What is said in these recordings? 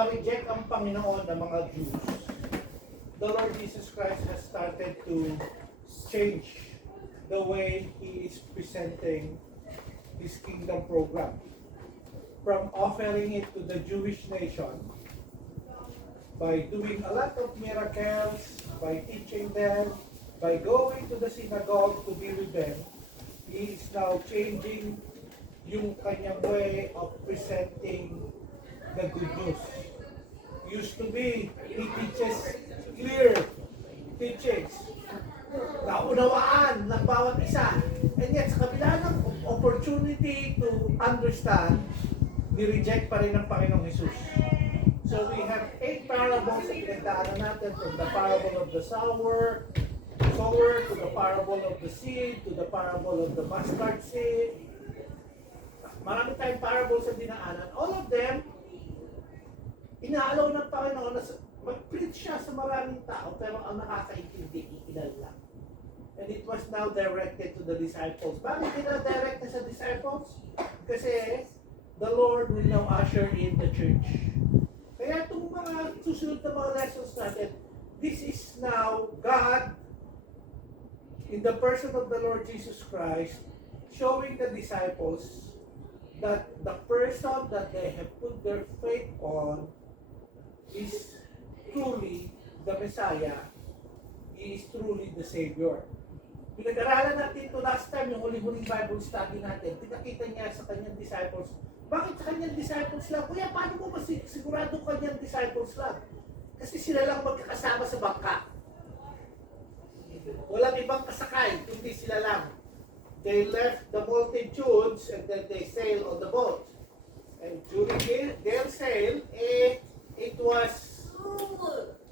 ma-reject ang Panginoon ng mga Jews, the Lord Jesus Christ has started to change the way He is presenting His kingdom program. From offering it to the Jewish nation, by doing a lot of miracles, by teaching them, by going to the synagogue to be with them, He is now changing yung kanyang way of presenting the good news. Used to be, He teaches clear teachings, naunawaan ng bawat isa. And yet, sa kabila ng opportunity to understand, ni-reject pa rin ng Panginoong Jesus. So we have 8 parables na pinagdaanan natin, from the parable of the sower to the parable of the seed, to the parable of the mustard seed. Marami tayong parables sa dinaanan. All of them, inaalaw ng Panginoon na mag-preach siya sa maraming tao, pero ang nakakaintindi, iilan lang. And it was now directed to the disciples. Bakit direct na sa disciples? Kasi the Lord will now usher in the church. Kaya itong mga susunod na mga lessons natin, this is now God, in the person of the Lord Jesus Christ, showing the disciples that the person that they have put their faith on is truly the Messiah. He is truly the Savior. Pinag-aralan natin ito last time, yung huling-huling Bible study natin. Pinakita niya sa kanyang disciples. Bakit sa kanyang disciples lang? Kuya, paano mo sigurado kanyang disciples lang? Kasi sila lang magkakasama sa bangka. Walang ibang kasakay, hindi sila lang. They left the multitudes and then they sailed on the boat. And during their sail, it was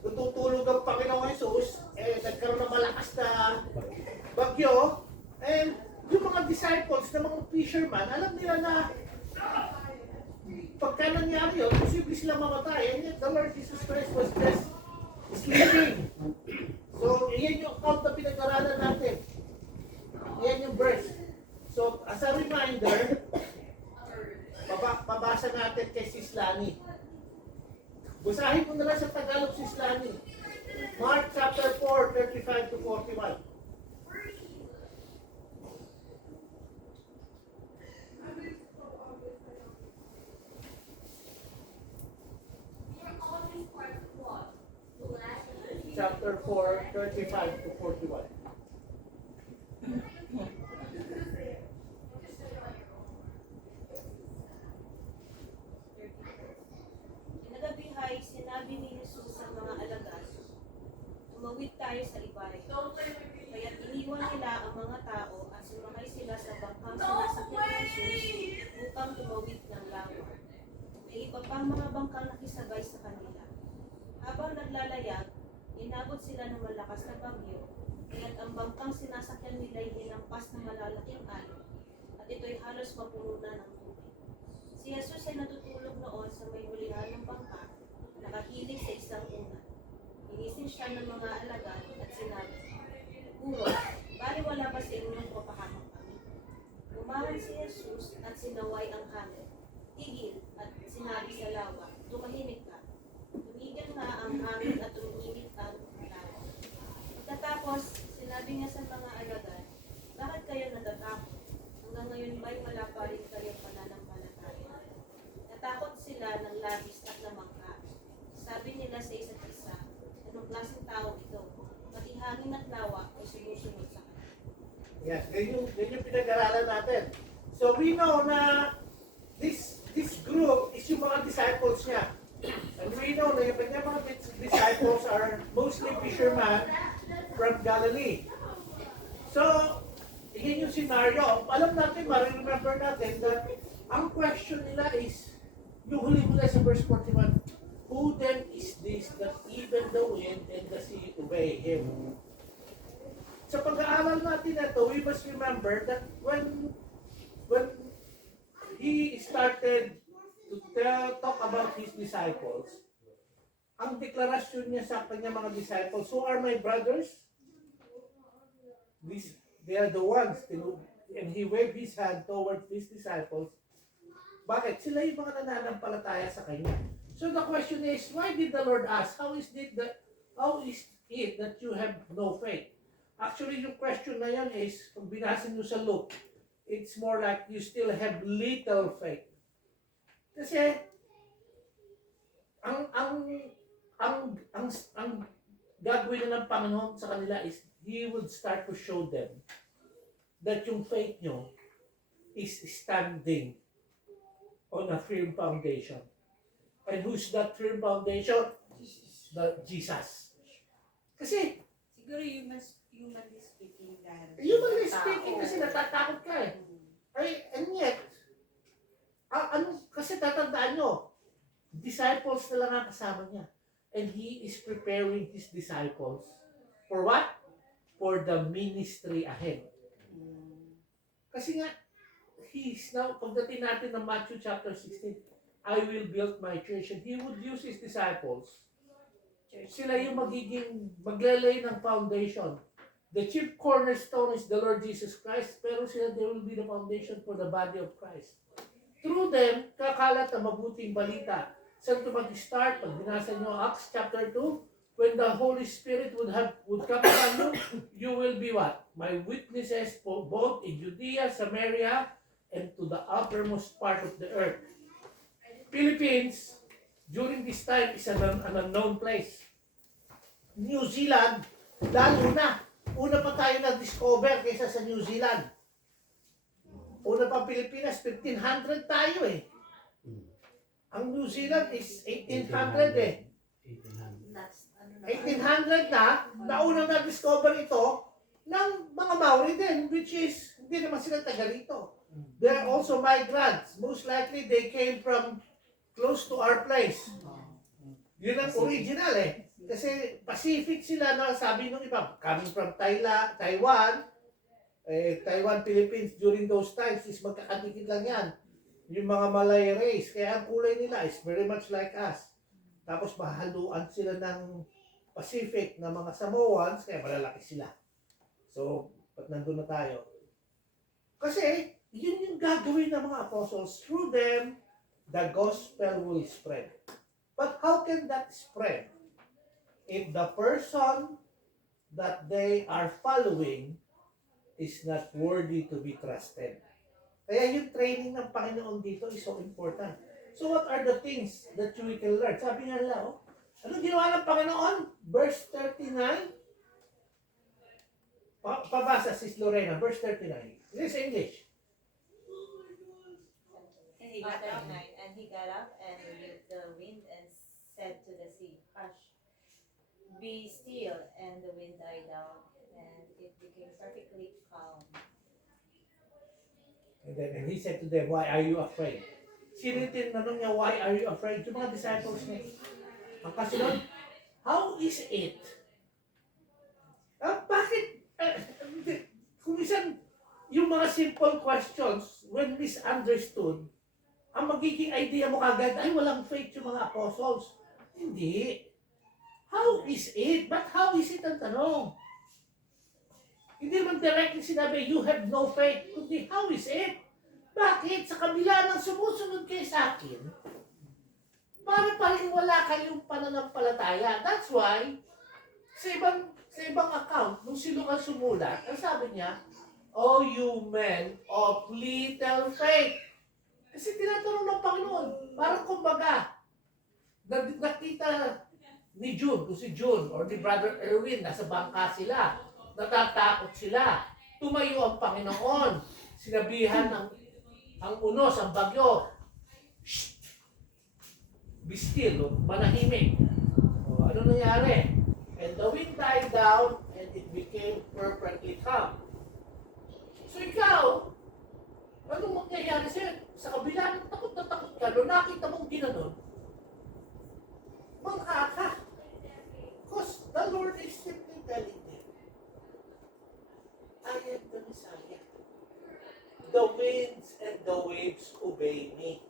natutulog ang Panginoong Jesus, nagkaroon ng malakas na bagyo, and yung mga disciples na mga fisherman, alam nila na pagka nangyari yun, posible silang mamatay, and yet the Lord Jesus Christ was just sleeping. So, iyan yung account na pinag-aralan natin. Iyan yung verse. So, as a reminder, pabasa natin kay Sis Lani. Basahin mo na lang sa Tagalog, Sis Lani. Mark chapter 4, 35 to 41. Chapter 4, 35 to 41. Kinagabihay, sinabi ni Jesus sa mga alagad, tumawid tayo sa ibay. Kaya iniwan nila ang mga tao at sumakay sila sa bangkang sinasakyan ni Jesus upang tumawid ng lawa. May iba pang mga bangkang nakisabay sa kanila. Habang naglalayag, inabot sila ng malakas na bagyo, kaya't ang bangkang sinasakyan nila ay hinampas ng malalaking alon, at ito'y halos mapuno na ng tubig. Si Jesus ay natutulog noon sa may hulihan ng bangka, nakahilig sa isang unan. Inising siya ng mga alagad at sinabi, Guro, bali wala ba sa inyong papahamak kami? Umahan si Jesus at sinaway ang hangin. Tigil at sinabi sa lawa, tumahimik ka. Tumigil nga ang hangin at tumingit ang lawa. Pagkatapos, sinabi niya sa mga alagad, bakit kayo natatakot? Hanggang ngayon ba'y wala pa rin kayong pananampalataya? Natakot sila ng labis at lamangka. Sabi nila sa isa't isa, anong klaseng tao ito? Pati hangin at lawa ay sumusunod sa kanya. Yes, ganyan yung pinag-aralan natin. So we know na this group is yung mga disciples niya. And we know na yung kanyang mga disciples are mostly fishermen from Galilee. So, yun yung scenario. Alam natin, remember natin that ang question nila is, yung huli-huli sa verse 41, who then is this that even the wind and the sea obey Him? Sa pag-aaral natin na ito, we must remember that when He started to talk about His disciples, ang deklarasyon niya sa kanyang mga disciples, who are my brothers? They are the ones, and He waved His hand towards His disciples. Bakit? Sila yung mga nananampalataya sa Kanya. So the question is, why did the Lord ask, how is it that you have no faith? Actually, yung question na yan is, kung binasa nyo sa Luke, it's more like you still have little faith. Kasi, ang gagawin na ng Panginoon sa kanila is, He would start to show them that yung faith nyo is standing on a firm foundation. And who's that firm foundation? Jesus. Kasi, Siguro humanly speaking dahil. humanly speaking, kasi natatakot ka eh. And yet, kasi tatandaan nyo, disciples na lang ang kasama niya. And He is preparing His disciples for what? For the ministry ahead. Kasi nga, He's now, pagdating natin ng Matthew chapter 16, I will build my church. And He would use His disciples. Sila yung maglalay ng foundation. The chief cornerstone is the Lord Jesus Christ, pero sila, they will be the foundation for the body of Christ. Through them, kakalat ang mabuting balita. Saan ito mag-start? Pag binasa nyo Acts chapter 2, when the Holy Spirit would come upon you, you will be what? My witnesses both in Judea, Samaria, and to the uttermost part of the earth. Philippines, during this time, is an unknown place. New Zealand, lalo na. Una pa tayo na-discover kaysa sa New Zealand. Una pa Pilipinas, 1500 tayo eh. Ang New Zealand is 1800 eh. 1800 na, nauna na-discover ito ng mga Maori din, which is, hindi naman sila taga rito. They're also migrants. Most likely, they came from close to our place. Yun ang original eh. Kasi Pacific sila, no? Sabi nung iba, coming from Taiwan, Taiwan, Philippines during those times is magkakadikit lang yan. Yung mga Malay race, kaya ang kulay nila is very much like us. Tapos mahaluan sila ng Pacific na mga Samoans, kaya malalaki sila. So, ba't nandun na tayo? Kasi, yun yung gagawin ng mga apostles. Through them, the gospel will spread. But how can that spread? If the person that they are following is not worthy to be trusted. Kaya yung training ng Panginoon dito is so important. So what are the things that we can learn? Sabi nga nila, anong ginawa ng Panginoon? Verse 39. Pabasa sis Lorena, verse 39. This is English. And he got up and rebuked the wind and said to the sea, "Hush, be still," and the wind died down, and it became perfectly calm. And he said to them, "Why are you afraid?" Sino yung tinanong niya, "Why are you afraid?" Yung mga disciples niya. Ang kasunod, "How is it?" Bakit? Kung minsan, yung mga simple questions, when misunderstood, ang magiging idea mo kagad, ay walang faith yung mga apostles. Hindi. How is it? But how is it ang tanong? Hindi naman directly sinabi, you have no faith. Kundi, how is it? Bakit? Sa kabila ng sumusunod kayo sa akin, para pa rin wala kayong pananampalataya. That's why, sa ibang account, nung si Lucas sumulat, ang sabi niya, "Oh, you men of little faith." Kasi tinatanong ng Panginoon, parang kumbaga, nakita ni June, kung si June or ni Brother Erwin, nasa bangka sila, natatakot sila. Tumayo ang Panginoon, sinabihan ang unos, ang bagyo, "Shh! Be still," manahimik. O, ano nangyari? And the wind died down and it became perfectly calm. So ikaw, anong mangyayari sa'yo? Sa kabila ng takot na takot ka, nung nakita mong ginanon, mangha ka. Because the Lord is simply telling them, I am the Messiah. The winds and the waves obey me.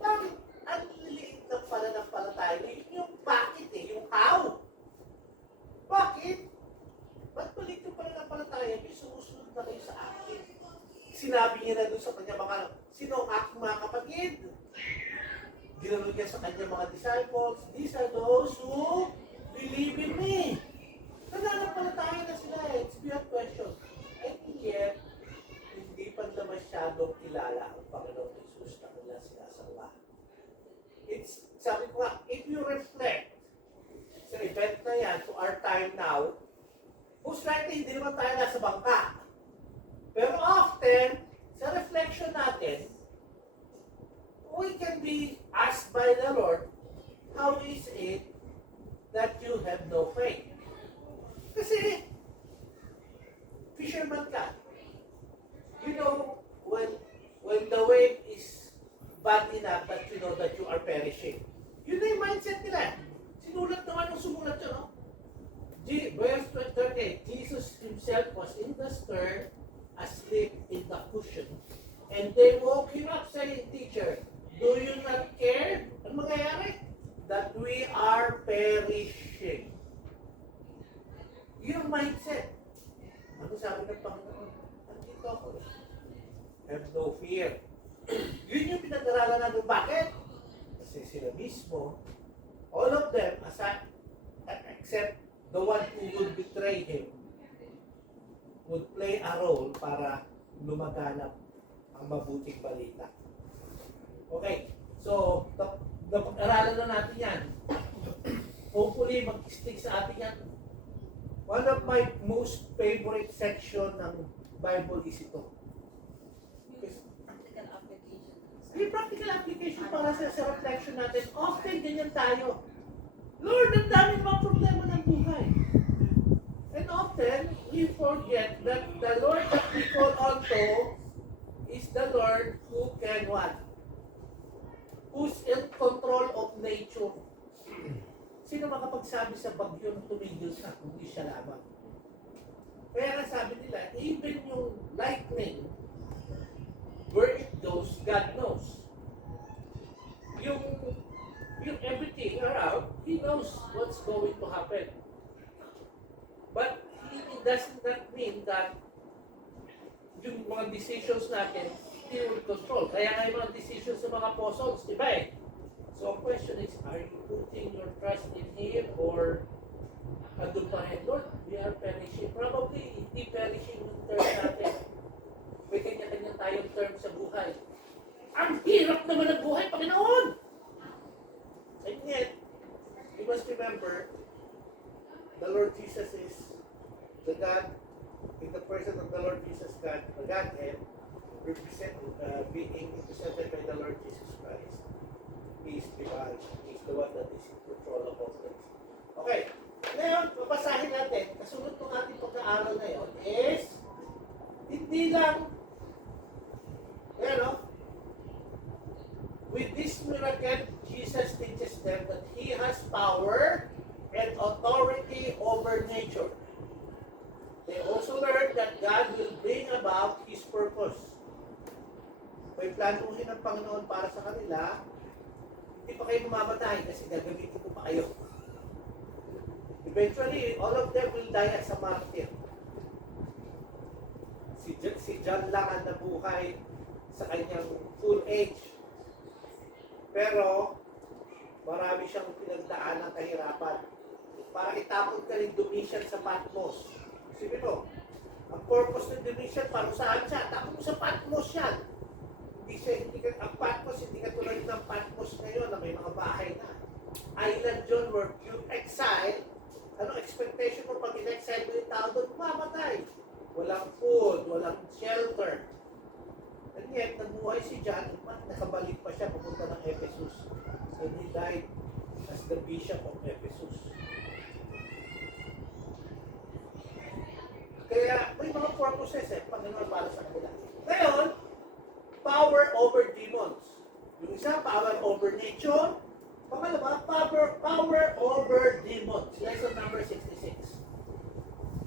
Bakit? Ang liliit ng pananampalataya, yung bakit yung how. Bakit? Ba't balik yung pananampalataya? May sumusunod na kayo sa akin. Sinabi niya na doon sa kanya sino ang aking mga kapatid? Tinanong niya sa kanyang mga disciples, these are those who believe in me. Nananampalataya na sila eh. It's beyond question. And yet, hindi pa na masyadong kilala ang Panginoong Jesus na kanilang sinasamba. It's, sabi ko nga, if you reflect sa event na yan to our time now, most likely hindi naman tayo nasa bangka. Pero often, sa reflection natin, we can be asked by the Lord, how is it that you have no faith? Kasi, fisherman ka. You know, when the wave is bad enough that you know that you are perishing. Yun na yung mindset nila. Sinulat naman yung sumulat yun, no? Verse 38, Jesus himself was in the stern, asleep in the cushion. And they woke him up saying, Teacher, do you not care? Ano mangyayari? That we are perishing. Yung mindset. Ano sabi ng Panginoon? Andito ako. Have no fear. Yun yung pinag-aralan natin. Bakit? Kasi sila mismo, all of them, except the one who would betray him, would play a role para lumaganap ang mabuting balita. Okay, so, napag-aralan na natin yan. Hopefully, mag-stick sa atin yan. One of my most favorite section ng Bible is ito. Practical application. Yung practical application para sa reflection natin, often ganyan tayo. Lord, ang dami mga problema ng buhay. And often, we forget that the Lord that we call on to is the Lord who can what? Who's in control of nature. Sino makapagsabi sa bagyo na tumigil siya, hindi siya lamang? Kaya nga sabi nila, even yung lightning, where it goes, God knows. Yung everything around, He knows what's going to happen. But it doesn't that mean that yung mga decisions natin, He will control. Kaya nga yung mga decisions sa mga apostles, di ba eh? So ang question is, are you putting your trust in Him or andun pa rin, Lord, we are perishing. Probably, hindi perishing yung term natin. May kanya-kanya tayong term sa buhay. Ang hirap naman ng buhay, Panginoon! And yet, you must remember, the Lord Jesus is the God, in the person of the Lord Jesus God, the Godhead, being represented by the Lord Jesus Christ. He is divine. He is the one that is in control of all things. Okay. Ngayon, papasahin natin, kasunod ng ating pagkaaral ngayon is, hindi lang, with this miracle, Jesus teaches them that He has power and authority over nature. They also learned that God will bring about His purpose. May planuhin ng Panginoon para sa kanila, hindi pa kayo mamamatay kasi gagamitin ko pa kayo. Eventually, all of them will die as a martyr. Si John lang ang nabuhay sa kanyang full age. Pero, marami siyang pinagdaan ng kahirapan. Para itapon ka rin Domitian sa Patmos. Sige mo, ang purpose ng Domitian, para saan siya? Tapon mo sa Patmos yan. Ang Patmos, hindi ka tulad ng Patmos ngayon na may mga bahay na. Island yun where you exile. Anong expectation mo pag in-exile mo yung tao doon? Mamatay. Walang food, walang shelter. And yet, nabuhay si John, nakabalik pa siya papunta ng Ephesus. And he died as the bishop of Ephesus. Kaya may mga purposes Panginoon para sa kanila. Ngayon, power over demons. Yung isa, power over nature. Pangalawa, power over demons. Lesson number 66.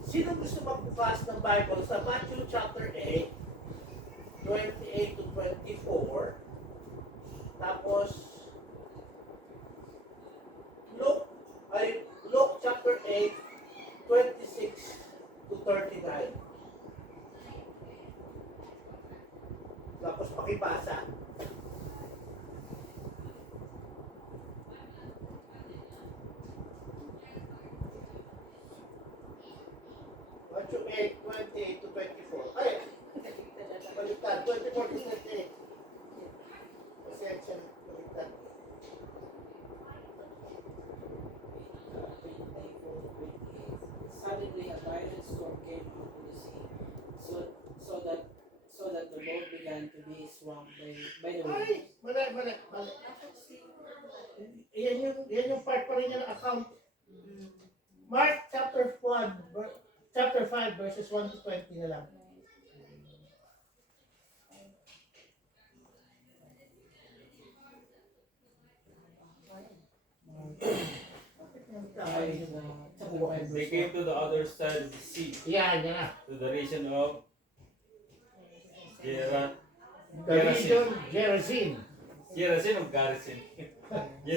Sino gusto magbukas ng Bible sa Matthew chapter 8, 28 to 24. Tapos, Luke chapter 8, 26 to 39. Tapos pakibasa. yan yung part pa rin ng account. Mark chapter 5 verses 1 to 20 na lang. They came to the other side of the sea, Yan na. to the region of The region Gerazim. Gerazim of Garizim.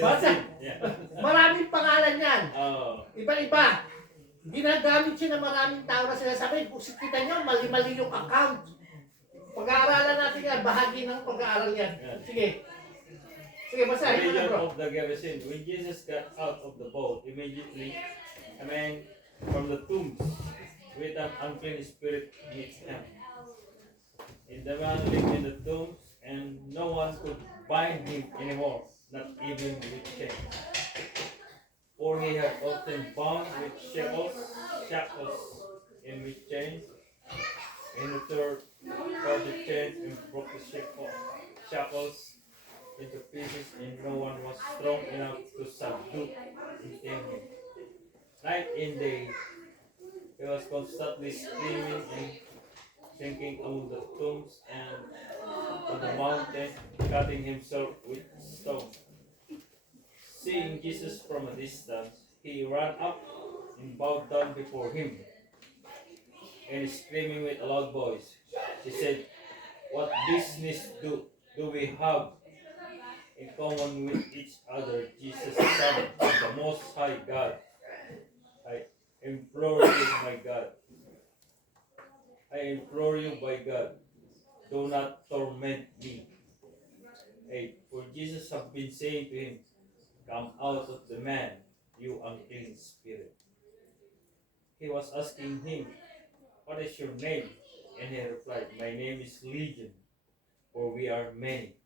Basta, Yeah. maraming pangalan yan. Oh. Iba-iba. Ginagamit siya ng maraming tao na sinasabi. Kung kita nyo, mali-mali yung account. Pag-aaralan natin yan, bahagi ng pag-aaral yan. Sige. Sige, The basahin mo na region bro. of the Gerizim. When Jesus got out of the boat, immediately a man from the tombs with an unclean spirit meets him. And the man lived in the tombs, and no one could bind him anymore, not even with chains. For he had often bound with shackles and with chains, and he tore the chains and broke the shackles into pieces, and no one was strong enough to subdue and tame him. Night and day, he was constantly screaming and sinking among the tombs and on the mountain, cutting himself with stones. Seeing Jesus from a distance, he ran up and bowed down before him, and screaming with a loud voice, he said, "What business do we have in common with each other, Jesus, Son of the Most High God? I implore you, my God. I implore you by God, do not torment me." 8. For Jesus had been saying to him, "Come out of the man, you unclean spirit." He was asking him, "What is your name?" And he replied, "My name is Legion, for we are many."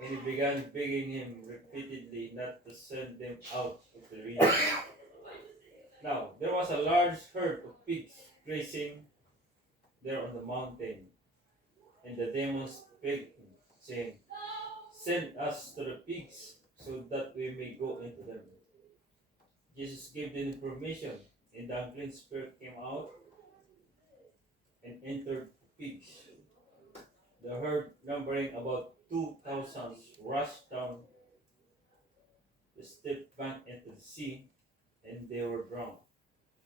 And he began begging him repeatedly not to send them out of the region. Now, there was a large herd of pigs grazing there on the mountain, and the demons begged him, saying, "Send us to the pigs, so that we may go into them." Jesus gave them permission, and the unclean spirit came out and entered the pigs. The herd, numbering about 2,000, rushed down the steep bank into the sea, and they were drowned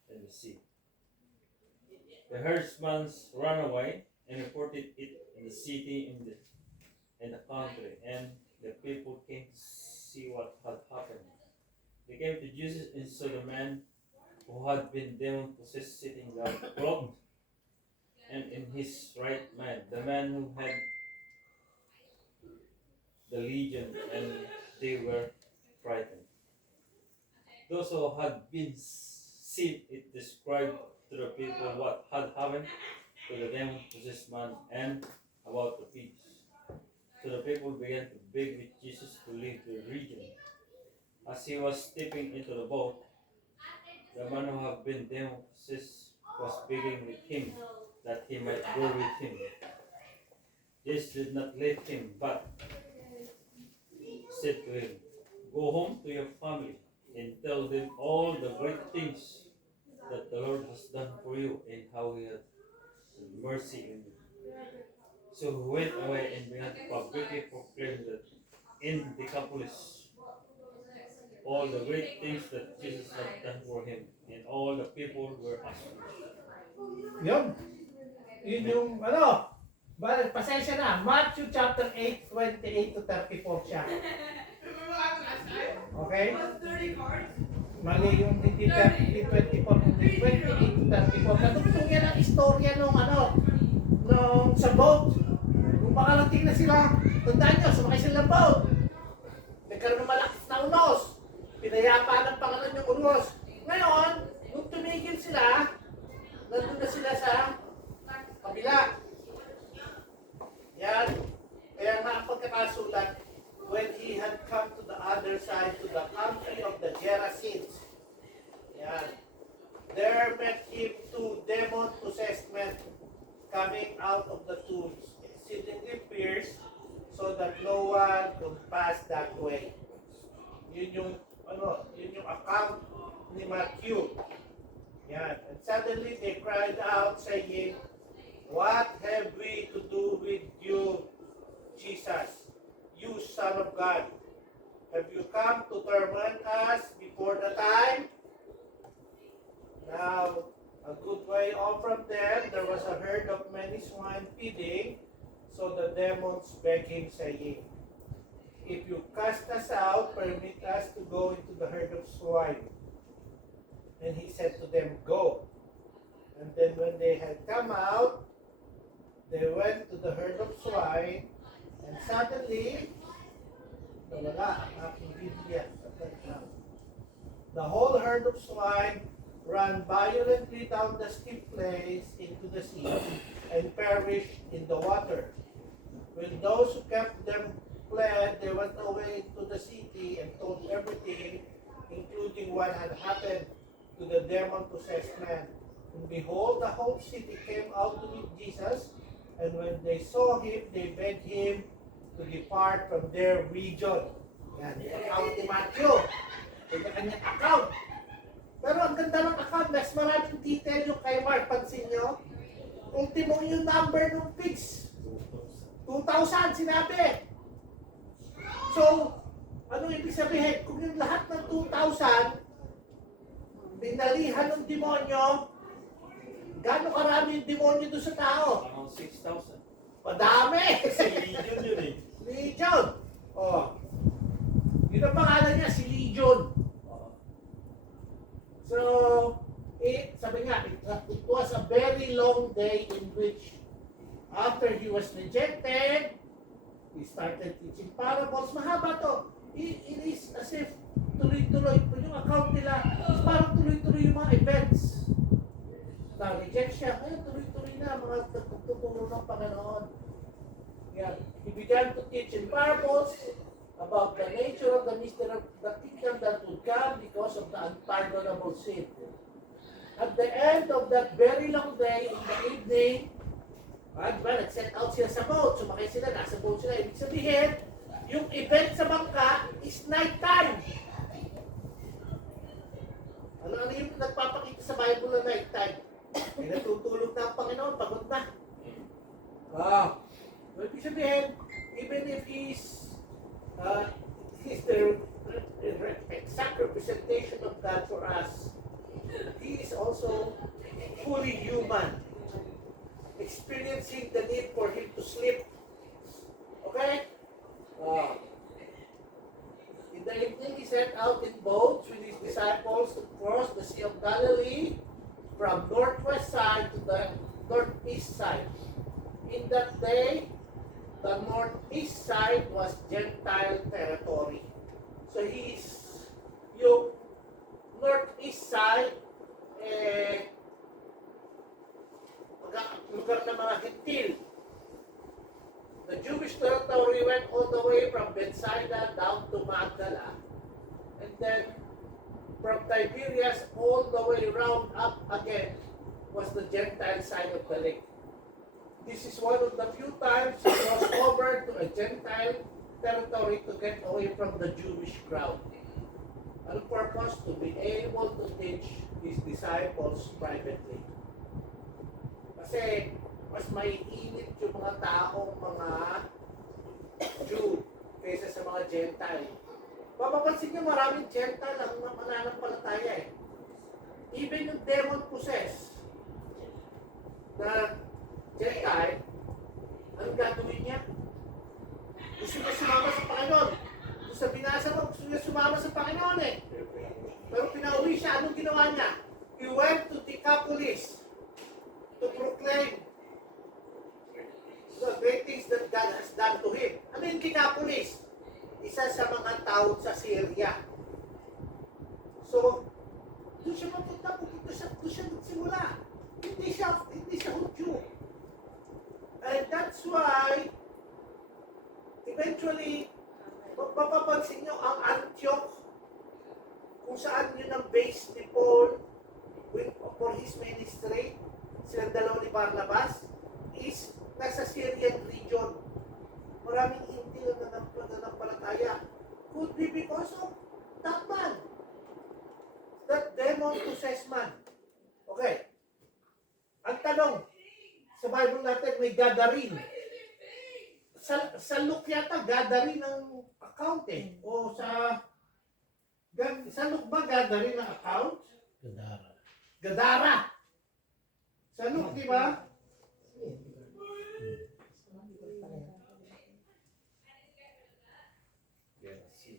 in the sea. The herdsmen ran away and reported it in the city in the country, and the people came to see what had happened. They came to Jesus and saw the man who had been demon possessed sitting down, clothed and in his right mind, the man who had the legion, and they were frightened. Those who had been seen it described to the people what had happened to the demon possessed man and about the pigs. So the people began to beg with Jesus to leave the region. As he was stepping into the boat, the man who had been demon possessed was begging with him that he might go with him. Jesus did not let him, but said to him, "Go home to your family and tell them all the great things that the Lord has done for you and how he had mercy on you." So he went away and began to publicly proclaim that in Decapolis all the great things that Jesus had done for him, and all the people were astonished. Yun. Yun yung pasensya na. Matthew chapter 8, 28 to 34 siya. Okay? Mali yung hindi 24, hindi 28 to 34. Katugtong yan ang istorya nung sa boat. Kung makarating na sila, tandaan nyo, sumakay sila ng boat. Nagkaroon ng malakas na unos. Pinayapa ng pangalan yung unos. Ngayon, nung tumigil sila, nandun na sila sa kabila. Yan. Kaya nga ang pagkakasulat, when he had come to the other side, to the country of the Gerasenes. Yan. There met him two demon-possessed men coming out of the tombs, exceedingly fierce, so that no one could pass that way. yun yung account ni Matthew. Yan. And suddenly they cried out saying, "What have we to do with you, Jesus, you Son of God? Have you come to torment us before the time?" Now, a good way off from them, there was a herd of many swine feeding. So the demons begged him, saying, "If you cast us out, permit us to go into the herd of swine." And he said to them, "Go." And then when they had come out, they went to the herd of swine, and suddenly, nawala ang aking Biblia. The whole herd of swine ran violently down the steep place into the sea and perished in the water. When those who kept them fled, they went away into the city and told everything, including what had happened to the demon-possessed man. And behold, the whole city came out to meet Jesus, and when they saw him, they begged him to depart from their region. Yan, yung account ni Matthew. Yung kanyang account. Pero ang ganda ng account, mas maraming detail yung kay Mark. Pansin nyo? Ultimo yung number ng pigs. 2,000 sinabi. So, ano ibig sabihin? Kung yung lahat ng 2,000, binalihan ng demonyo, gano'ng karami yung demonyo doon sa tao? Around 6,000. Padami! Kasi legion yun eh. Legion! Oh. Yun ang pangalan niya, si Legion. So, sabi nga, it was a very long day in which after he was rejected, he started teaching parables. Mahaba to. It is as if tuloy-tuloy. Yung account nila, parang tuloy-tuloy yung mga events. Na-reject siya, kaya tuloy-tuloy na mga tuturo ng Panginoon. Yeah. He began to teach in parables about the nature of the mystery of the kingdom that would come because of the unpardonable sin. At the end of that very long day, in the evening, nag-set out sila sa boat. Sumakay sila, nasa boat sila. Ibig sabihin, yung event sa bangka is night time. Ano yung nagpapakita sa Bible na night time? May natutulog na ang Panginoon, pagod na. Ibig sabihin, even if he's the exact representation of God for us, he is also fully human, experiencing the need for him to sleep. Okay? In the evening, he set out in boats with his disciples to cross the Sea of Galilee from northwest side to the northeast side. In that day, the northeast side was Gentile territory. So yung northeast side, lugar ng mga Gentil. The Jewish territory went all the way from Bethsaida down to Magdala. And then from Tiberias all the way round up again was the Gentile side of the lake. This is one of the few times he crossed over to a Gentile territory to get away from the Jewish crowd. Ang purpose to be able to teach his disciples privately. Kasi mas maiinit yung mga taong mga Jew kaysa sa mga Gentile. Mapapansin nyo maraming Gentile ang mananampalataya eh. Even yung demon-possessed na Gentile, ang gagawin niya? Gusto niya sumama sa Panginoon. Kung sa binasa mo, gusto niya sumama sa Panginoon eh. Pero pinauwi siya, anong ginawa niya? He went to Decapolis to proclaim the great things that God has done to him. Ano yung Decapolis? Isa sa mga taon sa Syria. So, doon siya mapunta, doon siya nagsimula. Hindi siya Hudyo. And that's why, eventually, mapapansin nyo ang Antioch, kung saan yun ang base ni Paul for his ministry, silang dalawa ni Barnabas, is nasa Syrian region. Maraming hindi na nanampalataya. Could be because of that man. That demon-possessed man. Okay. Ang tanong, sa Bible natin may Gadarene. Sa Luke yata, Gadarene ang account eh. O sa Luke ba Gadarene ang account? Gadara. Gadara. Sa Luke, di ba?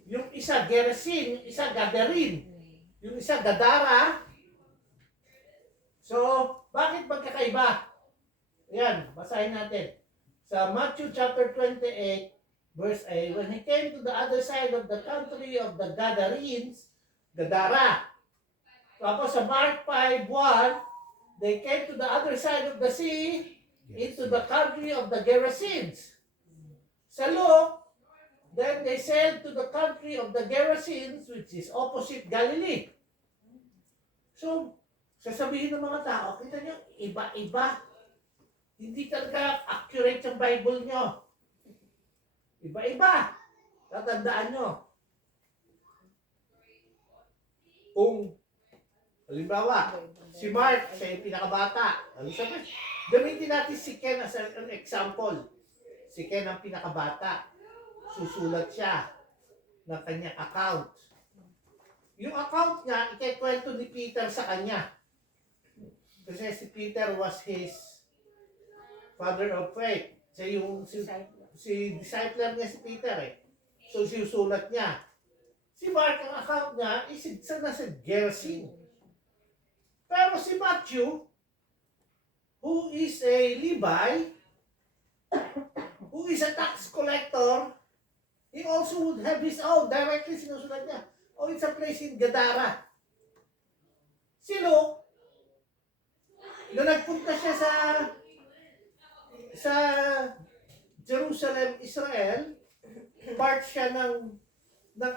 Yung isa Gerasin, yung isa Gadarene. Yung isa Gadara. So, bakit magkakaiba? Ayan, basahin natin. Sa Matthew chapter 28, verse 8, when he came to the other side of the country of the Gadarenes, Gadara. Tapos sa Mark 5:1, they came to the other side of the sea, into the country of the Gerasenes. Sa Luke, then they sailed to the country of the Gerasenes, which is opposite Galilee. So, sasabihin ng mga tao, kita nyo, iba-iba. Hindi talaga accurate yung Bible nyo. Iba-iba. Tatandaan nyo. Kung, halimbawa, si Mark, siya yung pinakabata. Ano sabi? Gamitin natin si Ken as an example. Si Ken ang pinakabata. Susulat siya ng kanyang account. Yung account niya, ikikwento ni Peter sa kanya. Kasi si Peter was his father of faith. Siya yung si discipler niya si Peter eh. So sinusulat niya. Si Mark, ang account niya, isa na sa Gerasene. Pero si Matthew, who is a Levi, who is a tax collector, he also would have his own. Directly sinusulat niya. Oh, it's a place in Gadara. Si Luke, nung nagpunta siya sa Jerusalem, Israel, part siya ng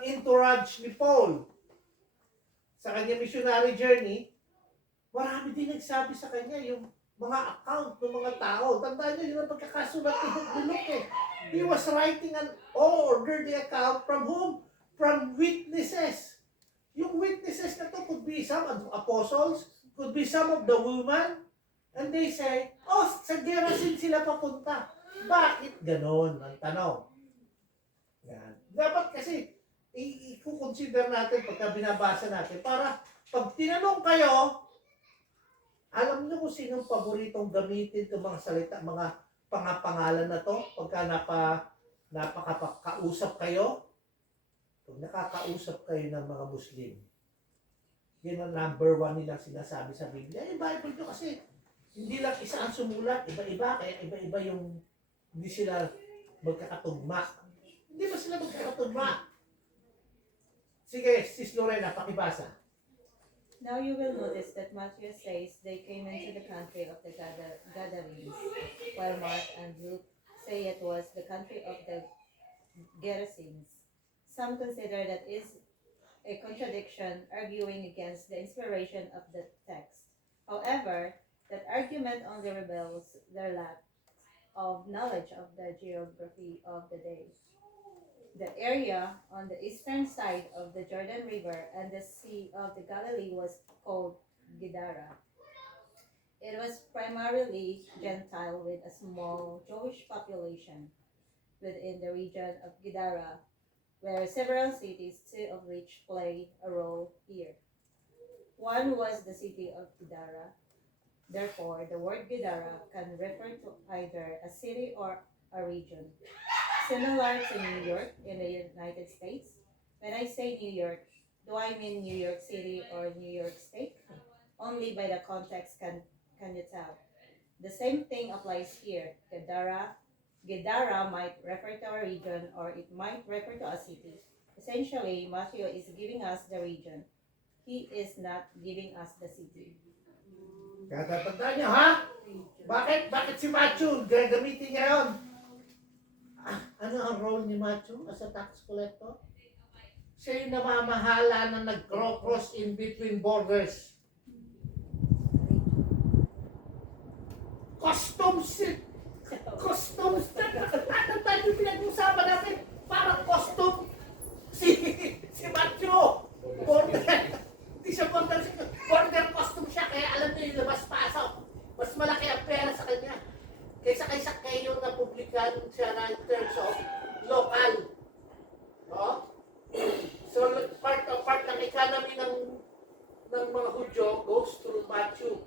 entourage ni Paul sa kanyang missionary journey. Marami din nagsabi sa kanya yung mga account ng mga tao. Tandaan niyo, yun ang pagkakasulat ni Luke eh. He was writing an orderly account from whom? From witnesses. Yung witnesses na to could be some apostles, could be some of the women, and they say, oh, sa Gerasene sila papunta. Bakit ganon? Ang tanong. Yan. Dapat kasi, i-consider natin pagka binabasa natin para pag tinanong kayo, alam niyo kung sinong paboritong gamitin itong mga salita, mga pangapangalan na to pagka napakausap kayo. Pag nakakausap kayo ng mga Muslim, yun ang number 1 nilang sinasabi sa Biblia. Yung Bible nyo kasi, hindi lang isa ang sumulat, iba-iba, kaya iba-iba yung hindi sila magkakatugma. Hindi ba sila magkakatugma? Sige, Sis Lorena, pakibasa. Now you will notice that Matthew says they came into the country of the Gadarenes, while Mark and Luke say it was the country of the Gerasenes. Some consider that is a contradiction, arguing against the inspiration of the text. However, that argument only reveals their lack of knowledge of the geography of the day. The area on the eastern side of the Jordan River and the Sea of the Galilee was called Gadara. It was primarily Gentile with a small Jewish population within the region of Gadara, where several cities, 2 of which play a role here. One was the city of Gadara. Therefore, the word Gadara can refer to either a city or a region. Similar to New York in the United States. When I say New York, do I mean New York City or New York State? Only by the context can you tell. The same thing applies here. Gadara might refer to a region or it might refer to a city. Essentially, Matthew is giving us the region. He is not giving us the city. Kaya tatandaan niyo, ha? Bakit si Matthew gagamitin niya yun? Ano ang role ni Matthew as a tax collector? Siya yung namamahala na nag-cross in between borders. Customs tatandaan yung pinag-usapan natin. Parang custom si Matthew. ng mga Hudyo goes through Matthew.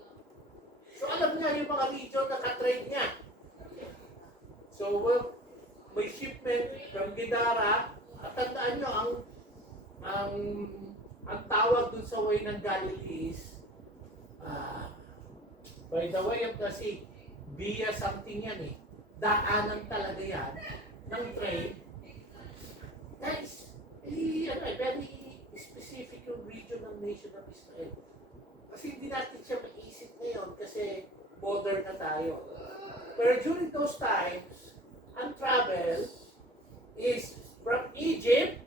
So alam niya yung mga region na katrade niya. So may shipment from Gidara, at tandaan nyo, ang tawag dun sa way ng Galilee is by the way of the sea, via something yan eh. Daanan talaga yan ng trade. Guys, very specific yung region ng nation of Israel. Kasi hindi natin siya maisip ngayon kasi modern na tayo. Pero during those times, ang travel is from Egypt.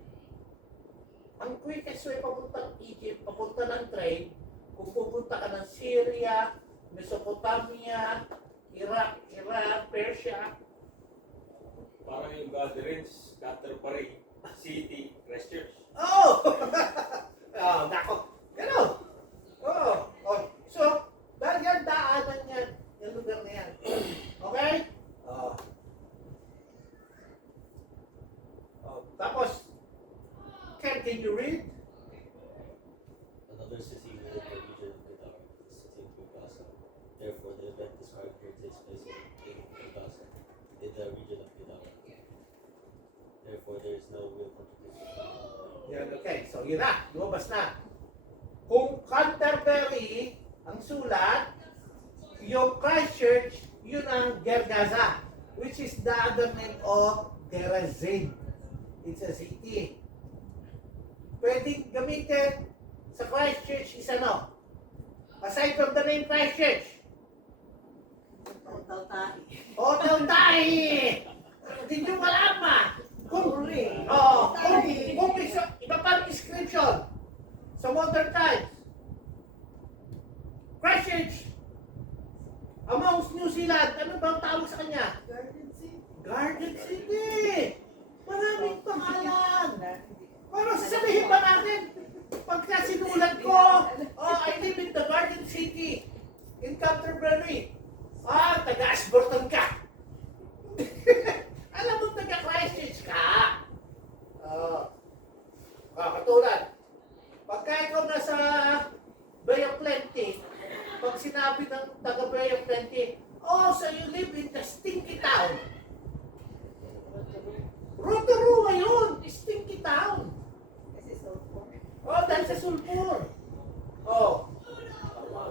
Ang quickest way papunta ng Egypt, papunta ng trade, kung pupunta ka ng Syria, Mesopotamia, Iraq, Persia. Parang yung gatherings, Canterbury City, Christchurch. Oh! Oh, nako. Gano'n. Oh. So, dahil yan, daanan yan. Yung lugar na yan. Okay? Oh. Tapos, can you read? Another city within the region of Gadara is the city of Gaza. Therefore, the event described here takes place in Gaza, in the region of Gadara. Therefore, there is no real contradiction. Yan, okay. So, yun na. Lumabas na. Kung Canterbury ang sulat, yung Christchurch, yun ang Gergaza, which is the other name of Gerazim. It's a city. Pwedeng gamitin sa Christchurch is ano? Aside from the name Christchurch. Hotel Tahi! Hindi nyo malaman. Kung iba pa ang description sa modern times. Christchurch, amongst New Zealand, ano ba ang tawag sa kanya? Garden City! Maraming pangalan! Pero sasabihin ba natin, pagka sinulat ko, I live in the Garden City in Canterbury. Taga-Ashburton ka! Alam mo, taga-Christchurch ka! Katulad, pagka ikaw nasa Bay of Plenty, pag sinabi ng taga Bay of Plenty, so you live in the stinky town. Rotorua yun, stinky town. Dahil sa sulfur.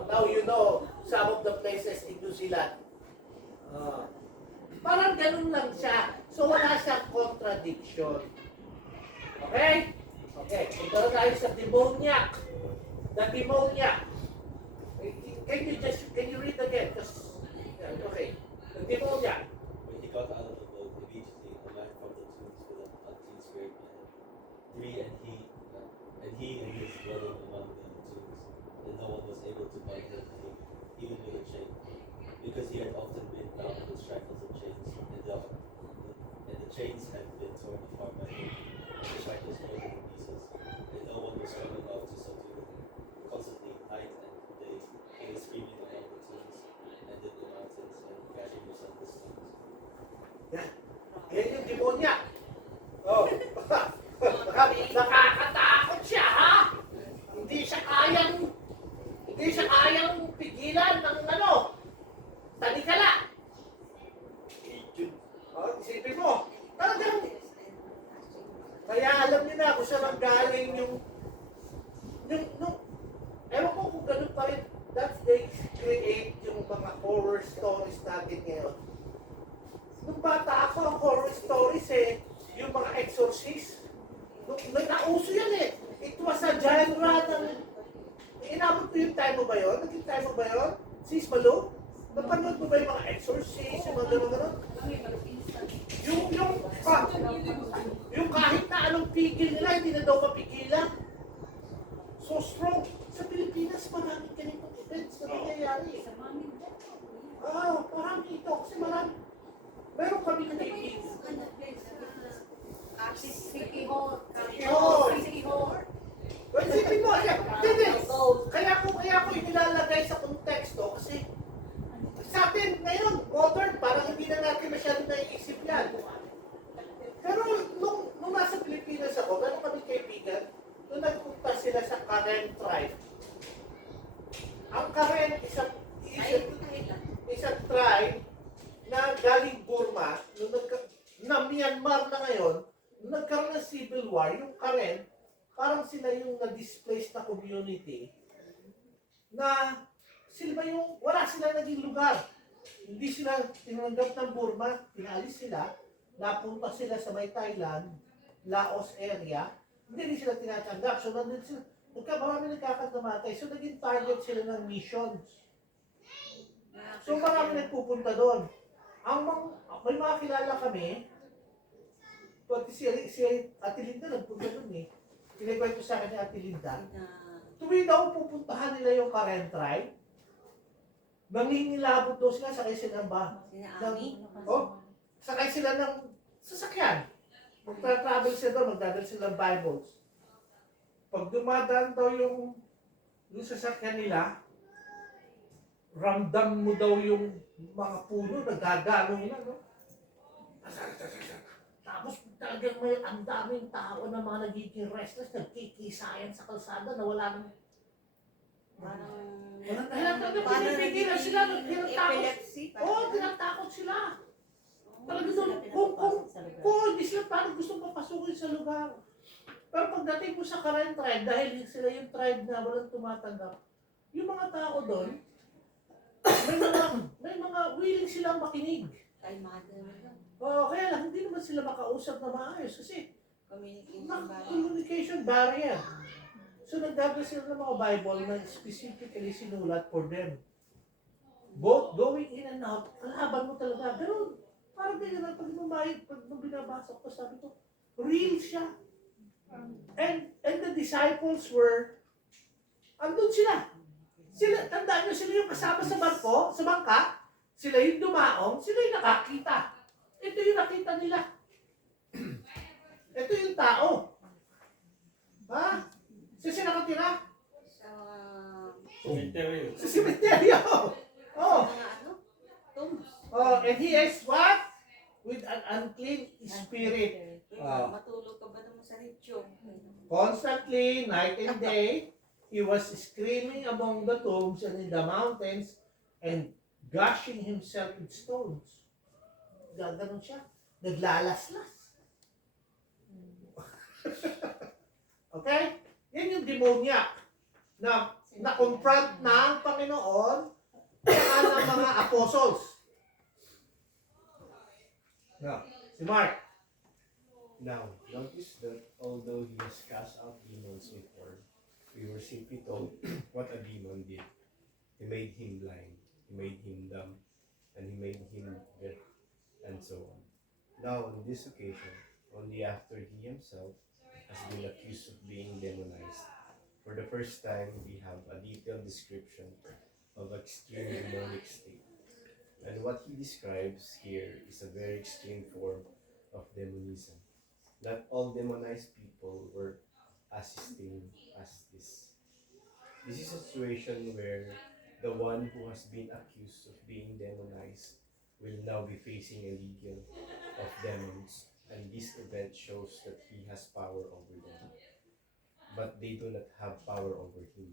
Now you know some of the places in New Zealand. Parang ganun lang siya. So wala siyang contradiction. Okay? Okay. Punta na tayo sa demoniac. The demoniac. Can you read again? Okay. The demoniac. When he got out of the boat, immediately a man from the tombs with an unclean spirit met him. And he and his dwelling among the tombs, and no one was able to bind him, even with a chain, because he had often been bound with shackles and chains, and the chains had been torn apart by him, and the shackles broken in pieces, and no one was strong enough to subdue him. Constantly, night and day, he was screaming among the tombs, and in the mountains, and crashing himself with stones. Yan. Yan yung demoniac. Nakakatakot siya, ha? Hindi siya kayang pigilan ng talikala. Isipin mo, talagang, kaya alam niyo na kung saan galing ewan ko kung ganun pa rin, that they create yung mga horror stories natin ngayon. Nung bata ako, ang horror stories yung mga exorcist. Nauso yan It was a genre ng... Inabot ko yung time mo ba yun? Naging time mo ba yun? Sis Malo? Napanood mo ba yung mga exorcist? Yung mga gano'n? Yung kahit na anong pigil nila, hindi na daw mapigilan. So strong. Sa Pilipinas, maraming ganitong events na nangyayari. Marami ito. Kasi marami. Meron kami na naibig. City Hall. Well, isipin mo, kaya ko inilalagay sa konteksto kasi sa atin ngayon, modern, parang hindi na natin masyadong naiisip yan. Pero nung nasa Pilipinas ako, meron kami kaibigan, nung nagpunta sila sa Karen tribe, Ang Karen isang tribe na galing Burma, na Myanmar na ngayon, nung nagkaroon ng civil war, yung Karen, parang sila yung na-displaced na community na sila yung, wala sila naging lugar. Hindi sila tinanggap ng Burma, pinalis sila, napunta sila sa may Thailand, Laos area, hindi rin sila tinatanggap. So nandun sila, marami nagkakatamatay. So naging target sila ng missions. So marami nagpupunta doon. May mga kilala kami, pati si Ate Linda nagpunta doon eh. Kinikwento sa akin ni Ate Linda. Tuwi daw pupuntahan nila yung Karen tribe. Nangingilabot daw sila, sakay sila sakay sila ng sasakyan. Magtra-travel sila doon, magdadal sila ng Bibles. Pag dumadaan daw yung sasakyan nila, ramdam mo daw yung mga puno, nagagano na, no? Tapos talagang may ang daming tao na mga nagiging restless, nagkikisayan sa kalsada na wala nang walang dahilan. Pinipigilan sila, tinatakot sila. Talaga doon, kung hindi sila parang gusto papasukin sa lugar. Pero pagdating mo sa Karen tribe, dahil sila yung tribe na walang tumatanggap, yung mga tao doon, may mga willing silang makinig. Kaya lang, hindi naman sila makausap na maayos kasi communication barrier. So nagdadala sila ng mga Bible na specifically sinulat for them. Both going in and out, kalaban mo talaga. Ganun. Parang ganyan lang, pag binabasa ko, sabi ko, real siya. And the disciples were, andun sila. Tandaan nyo, sila yung kasama sa barko, sa bangka, sila yung dumaong, sila yung nakakita. Ito yung nakita nila. Ito yung tao. Ha? Saan nakatira? Cemetery. Sa simeteryo. And he is what? With an unclean spirit. Matulog ka ba naman sa rityo? Constantly, night and day, he was screaming among the tombs and in the mountains and gushing himself with stones. Gaganon siya. Naglalaslas. Okay? Yan yung demoniac na confront ng Panginoon at ng mga apostles. Now, si Mark. Now, notice that although he has cast out demons before, we were simply told what a demon did. He made him blind, he made him dumb, and he made him deaf, and so on. Now, on this occasion, only after he himself has been accused of being demonized, for the first time we have a detailed description of extreme demonic state. And what he describes here is a very extreme form of demonism. Not all demonized people were as extreme as this. This is a situation where the one who has been accused of being demonized will now be facing a legion of demons, and this event shows that he has power over them, but they do not have power over him.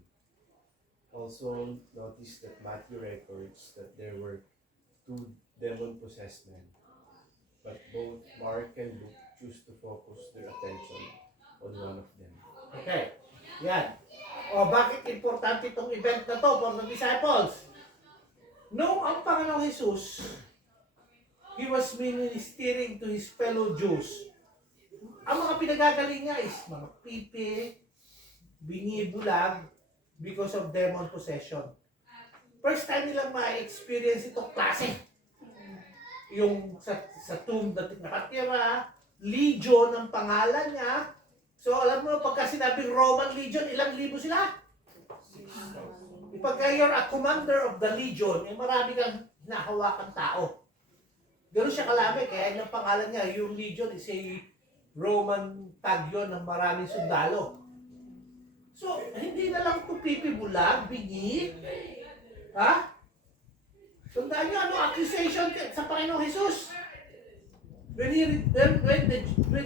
Also, notice that Matthew records that there were 2 demon-possessed men, but both Mark and Luke choose to focus their attention on one of them. Okay. Yan. Bakit importante itong event na to for the disciples? Noong ang Panginoong Jesus, he was ministering to his fellow Jews. Ang mga pinagagaling niya is mga pipi, bingi, bulag, because of demon possession. First time nilang ma-experience itong klase. Yung sa tomb na nakatira, Legion ang pangalan niya. So alam mo, pagka sinabing Roman Legion, ilang libo sila? Pagka you're a commander of the Legion, marami kang hinahawakan tao. Gano'n siya kalami, kaya yung pangalan niya, yung Legion is a Roman tag yun ng maraming sundalo. So, hindi na lang ito pipibulag, bingi. Ha? Tandaan niyo, ano accusation sa Panginoong Jesus? When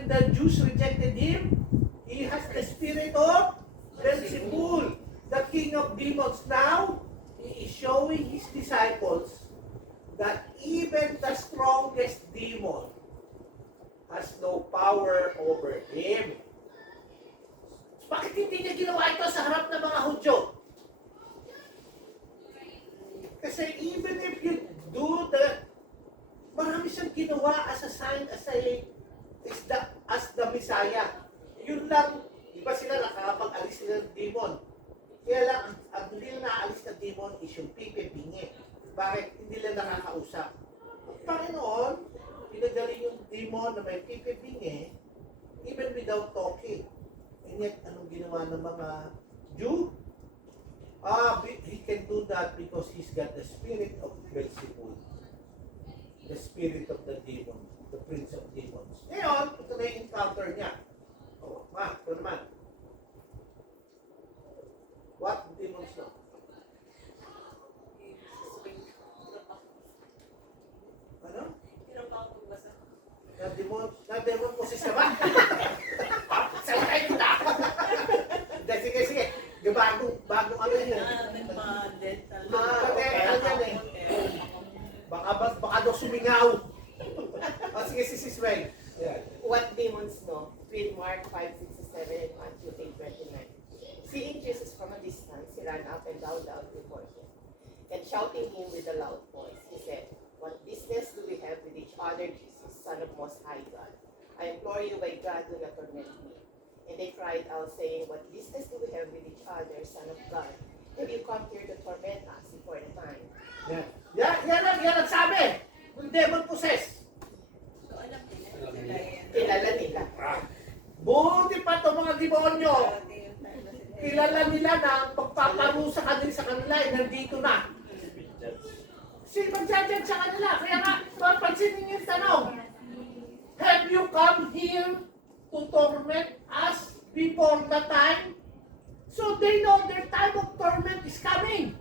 the Jews rejected him, he has the spirit of Beelzebul, the king of demons. Now, showing his disciples that even the strongest demon has no power over him. Bakit hindi niya ginawa ito sa harap ng mga Hudyo? Kasi even if you do the, marami siyang ginawa as a sign, as the Messiah. Yun lang, di ba sila nakakapag-alis sila ng demon? Kaya lang, ang hindi na naalis na demon is yung pipipingi. Bakit? Hindi lang nakakausap. Ang Panginoon, pinagaling yung demon na may pipipingi, even without talking. And yet, anong ginawa ng mga Jew? He can do that because he's got the spirit of Beelzebul. The spirit of the demon, the prince of demons. Ngayon, ito na yung encounter niya. Ito naman. What demons now? Ano? Na-demon poses ka ba? Sakay ko na! Sige. Bagong ano yun. Dental yan eh. Baka daw sumingaw. Sige, si Sweng. Yeah. What demons know? Read Mark 5:67 and Matthew 8:29. Seeing Jesus from a distance, he ran up and bowed down before him. And shouting him with a loud voice, he said, "What business do we have with each other, Jesus, Son of Most High God? I implore you by God, do not torment me." And they cried out, saying, "What business do we have with each other, Son of God? Have you come here to torment us before the time?" Yan ang sabi. Yung demon possessed. Kilala nila. Buti pa itong mga demonyo. Kilala nila na ang pagpaparusa sa kanila ay nandito na. Mag-judge sa kanila. Kaya nga, papansinin niyo yung tanong. Have you come here to torment us before the time? So they know their time of torment is coming.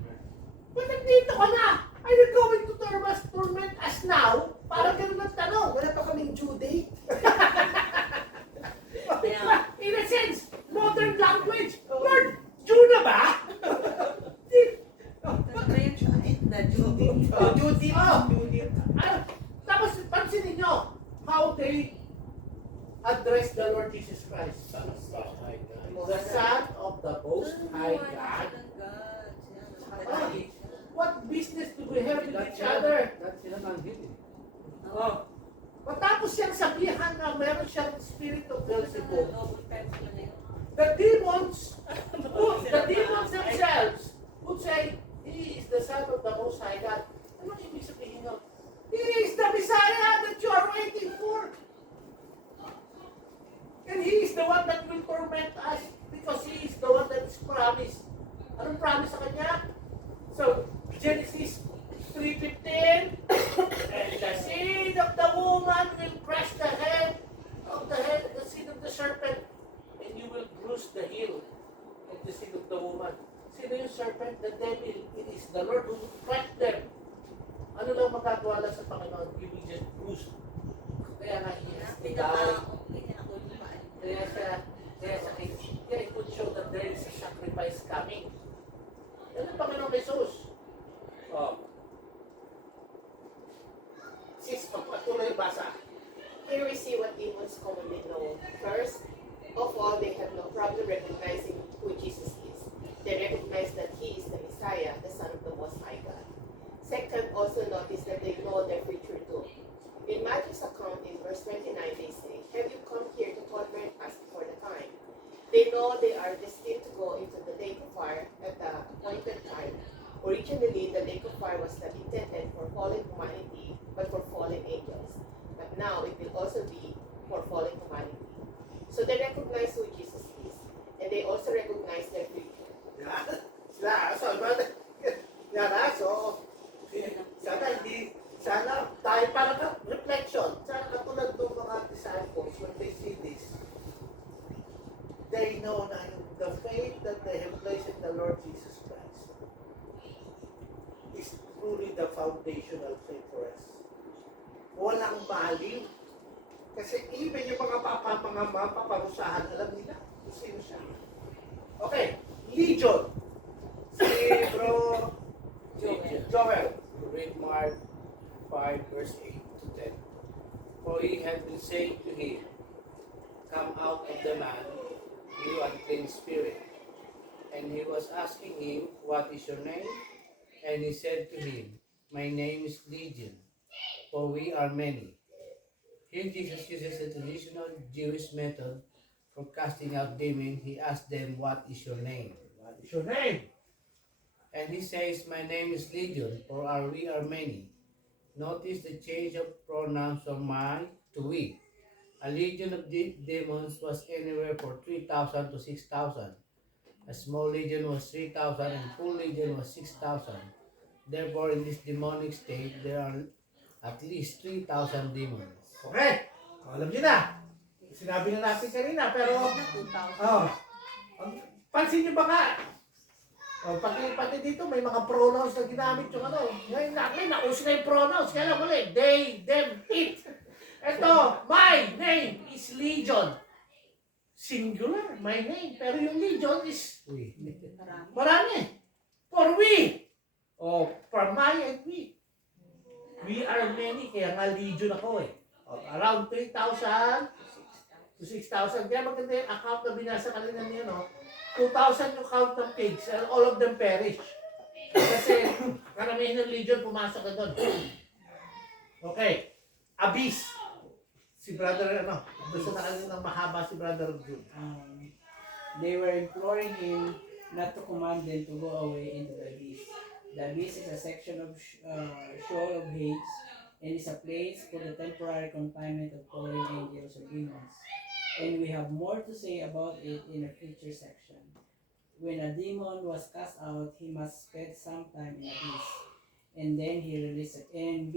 But nandito ka na. Are you going to torment us now? Parang ganun ang tanong. Wala pa kaming due date. In a sense, modern language. Lord, Jew na ba? Duty mo. Tapos, pansinin nyo how they address the Lord Jesus Christ. The Son of the Most High God. What business do we have with each other? Matapos siyang sabihan na meron siyang spirit of Beelzebul, the demons themselves would say, He is the Son of the Most High God. Ano ibig sabihin nun? He is the Messiah that you are waiting for. And He is the one that will torment us because He is the one that is promised. Anong promise sa Kanya? So, Genesis 3:15, and the seed of the woman will crush the seed of the serpent, and you will bruise the heel of the seed of the woman. Sino yung serpent? The devil. It is the Lord who will crush them. Ano lang magagawa lang sa Panginoon? You will just bruise. Kaya nga, He has to die. Kaya it would show that there is a sacrifice coming. Yan ang Panginoon Jesus. Sis, pagpatuloy basa. Here we see what demons commonly know. First of all, they have no problem recognizing who Jesus is. They recognize that He is the Messiah, the Son of the Most High God. Second, also notice that they know their future doom. In Matthew's account in verse 29, they say, "Have you come here to torment us before the time?" They know they are destined to go into the lake of fire at the appointed time. Originally, the lake of fire was not intended for fallen humanity, but for fallen angels. But now, it will also be for fallen humanity. So they recognize who Jesus is, and they also recognize their future. Sana tayo parang reflection. Sana katulad ng mga disciples, when they see this, they know na the faith that they have placed in the Lord Jesus Christ is truly the foundational faith for us. Walang baliw. Kasi even yung mga paparusahan, alam nila kung sino siya. Okay, Legion. Si Bro For he had been saying to him, "Come out of the man, you unclean spirit." And he was asking him, "What is your name?" And he said to him, "My name is Legion, for we are many." Here Jesus uses the traditional Jewish method for casting out demons. He asked them, "What is your name?" What is your name? And he says, "My name is Legion, for we are many." Notice the change of pronouns from my to we. A legion of demons was anywhere from 3,000 to 6,000. A small legion was 3,000 and full legion was 6,000. Therefore, in this demonic state, there are at least 3,000 demons. Okay. Alam niyo na. Sinabi na natin kanina, pero... Oh, pansin niyo ba nga? Oh, pati dito, may mga pronouns na ginamit yung ano. Ngayon natin, naus na yung pronouns. Kaya lang ulit, they, them, it. Ito, my name is Legion. Singular, my name. Pero yung Legion is We. marami. For we. Oh, for my and we. We are many, kaya nga Legion ako eh. Oh, around 3,000 to 6,000. Kaya maganda yung account na binasa kanina niya, no? 2,000 yung count ng pigs and all of them perish. Kasi karamihan ng Legion pumasok na doon. Okay. Abyss. Si brother, ano? Gusto na kanina ng mahaba si brother Jude. They were imploring him not to command them to go away into the abyss. The abyss is a section of shoal of Hades and is a place for the temporary confinement of fallen angels or demons. And we have more to say about it in a future section. When a demon was cast out, he must spend some time in abyss, and then be released again.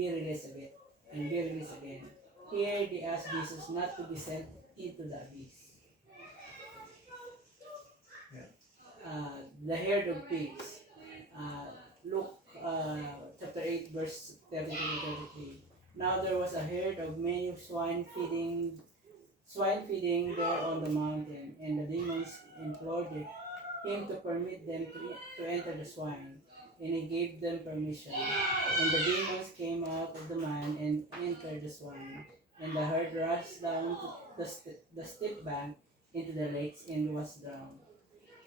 Here they ask Jesus not to be sent into the abyss. The herd of pigs. Luke chapter 8 verse 32 to 33. Now there was a herd of many swine feeding there on the mountain, and the demons implored him to permit them to enter the swine, and he gave them permission. And the demons came out of the man and entered the swine, and the herd rushed down the steep bank into the lakes and was drowned.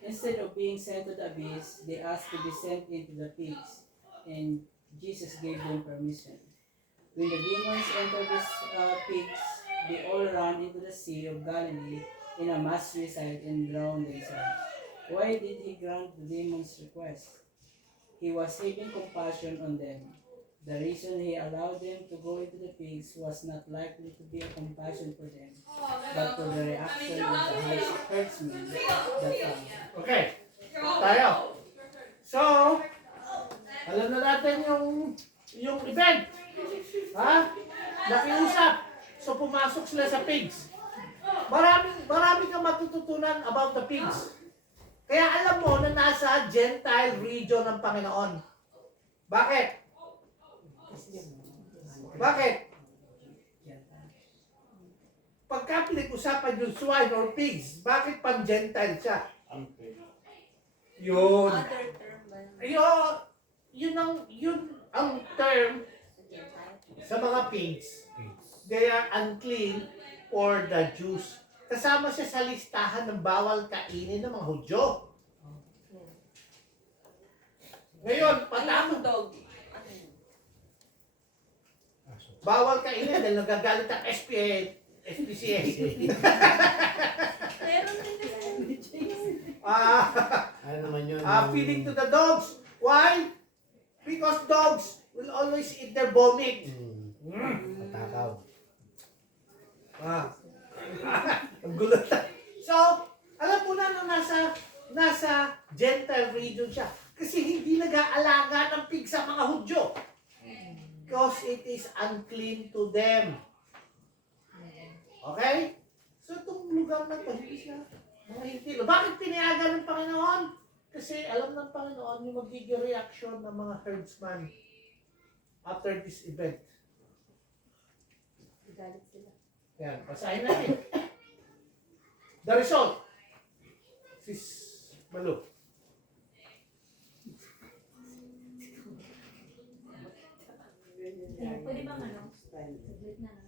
Instead of being sent to the abyss, they asked to be sent into the pigs, and Jesus gave them permission. When the demons entered the pigs, they all ran into the Sea of Galilee in a mass suicide and drowned themselves. Why did he grant the demons' request? He was having compassion on them. The reason he allowed them to go into the pigs was not likely to be a compassion for them, but for the reaction of the herdsmen that found. Okay. Tayo. So, alam na natin yung event. Ha? Nakiusap. So, pumasok sila sa pigs. Marami kang matututunan about the pigs. Kaya alam mo na nasa Gentile region ng Panginoon. Bakit? Bakit? Pagka pinag-usapan yung swine or pigs, bakit pang-Gentile siya? Unclean. Yun. Other term ba? Yun ang term sa mga pigs. They are unclean for the Jews. Kasama siya sa listahan ng bawal kainin ng mga Hudyo. Ngayon, patapos dog. bawal kainin dahil nagagalit ang SPCA. Meron din Ano naman yun? Feeding to the dogs. Why? Because dogs will always eat their vomit. Patakaw. Ang gulat. So, alam mo na nasa Gentile region siya. Kasi hindi nag-aalaga ng pig sa mga Hudyo. Because it is unclean to them. Okay? So, itong lugar na ito, hindi siya mga hindi. Bakit pinayagan ng Panginoon? Kasi alam ng Panginoon yung magiging reaction ng mga herdsman after this event. Galit sila. Yan, basahin natin. The result. Sis Malu. Pwede bang ano? Saglit na lang.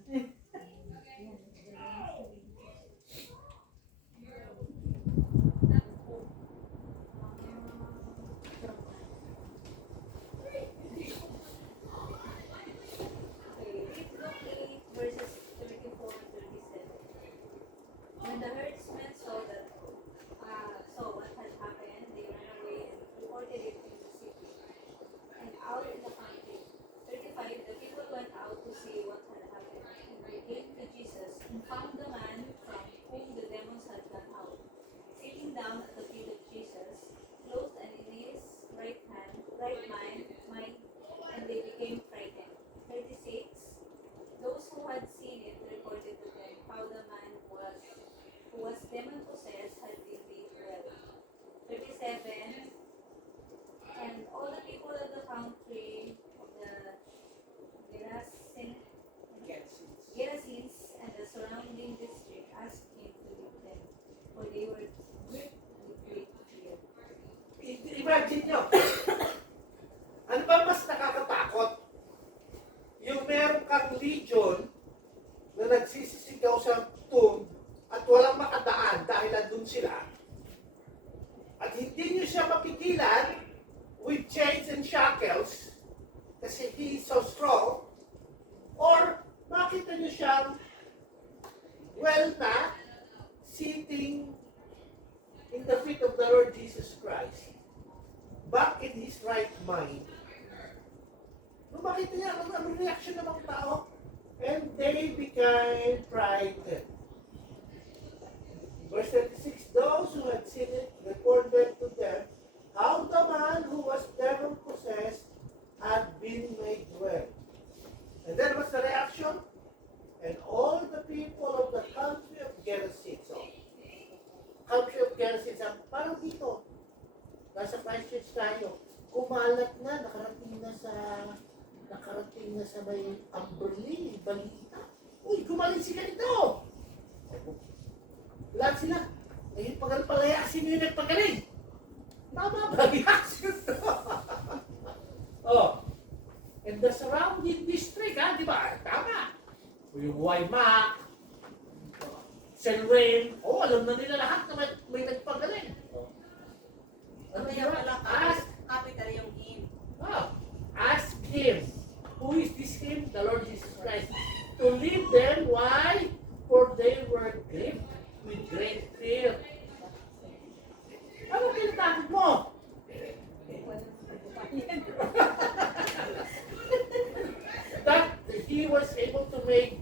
hindi niyo siya mapigilan with chains and shackles kasi he is so strong, or makita niyo siyang well na sitting in the feet of the Lord Jesus Christ, back in his right mind. Nung makita niya, ang reaction ng mga tao, and they became frightened. Verse 36, those who had seen it reported to them how the man who was devil-possessed had been made well. And then what's the reaction? And all the people of the country of Gerasene. So, country of Gerasene, parang dito, nasa Christchurch tayo, kumalat na, nakarating na sa may Amberley, balita. Uy, gumaling sila nito! Lahat sila. Ngayon palayasin nyo yung nagpagaling. Tama ba? Reaction to. Oh. And the surrounding district, ha? Di ba? Tama. Yung Waimak, Selwyn, alam na nila lahat na may nagpagaling. Ano Kaya yun? pala capital yung him. Ask him. Who is this him? The Lord Jesus Christ. To lead them, why? For they were gripped with great fear. Ano kinatakot mo? That he was able to make